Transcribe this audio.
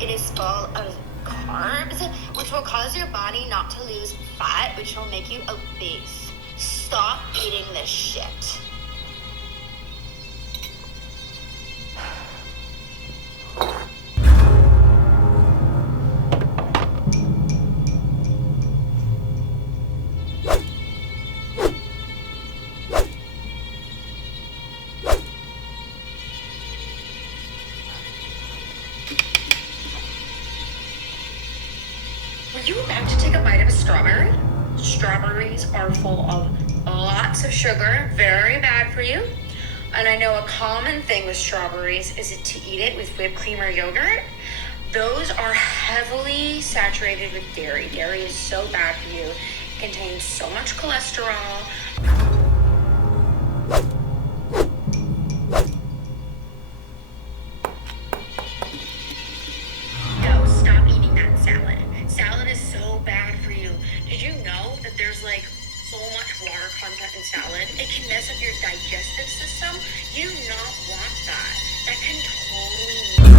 It is full of carbs, which will cause your body not to lose fat, which will make you obese. Stop eating this shit. Were you about to take a bite of a strawberry? Strawberries are full of lots of sugar, very bad for you. And I know a common thing with strawberries is to eat it with whipped cream or yogurt. Those are heavily saturated with dairy. Dairy is so bad for you. It contains so much cholesterol. No, stop eating that salad. Salad is so bad for you. Did you know that there's like so much water content in salad? It can mess up your digestive system. You do not want that. That can totally.